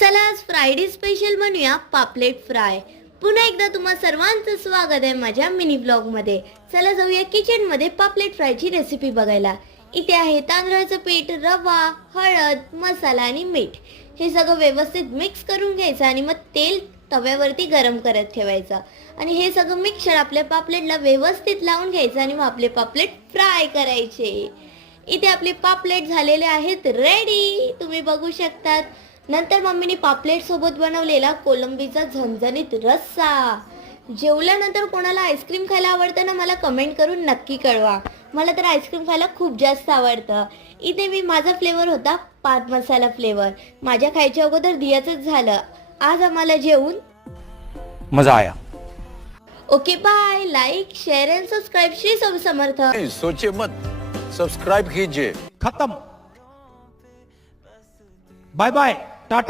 चला आज Friday special बनवूया पापलेट फ्राय। पुन्हा एकदा तुम्हा सर्वांचं स्वागत आहे माझ्या मिनी ब्लॉग मध्ये। चला जाऊया किचन मध्ये पापलेट फ्रायची रेसिपी बघायला। इथे आहे तांदळाचं पीठ, रवा, हळद, मसाला आणि मीठ। हे सगळं व्यवस्थित मिक्स करून घ्यायचं आणि मग तेल तव्यावरती गरम करत ठेवायचं आणि हे सगळं मिक्सचर आपल्या पापलेटला व्यवस्थित लावून घ्यायचं आणि मग आपले पापलेट फ्राय करायचे। इथे आपले पापलेट झालेले आहेत रेडी, तुम्ही बघू शकतात। नंतर मम्मीने पापलेट सोबत बनवलेला कोलंबीचा झणझणीत रस्सा। जेवल्यानंतर कोणाला आईस्क्रीम खायला आवडतं ना, मला कमेंट करून नक्की कळवा। मला तर आईस्क्रीम खायला खूप जास्त आवडतं। इथे मी माझा फ्लेवर होता पान मसाला फ्लेवर। माझ्या खायच्या अगोदर दियाचंच झालं। आज आम्हाला जेवून मजा आया। Okay bye. Like share and subscribe. Shri सब समर्थ। सोचे मत, सब्सक्राइब कीजिए। खत्म। Bye bye.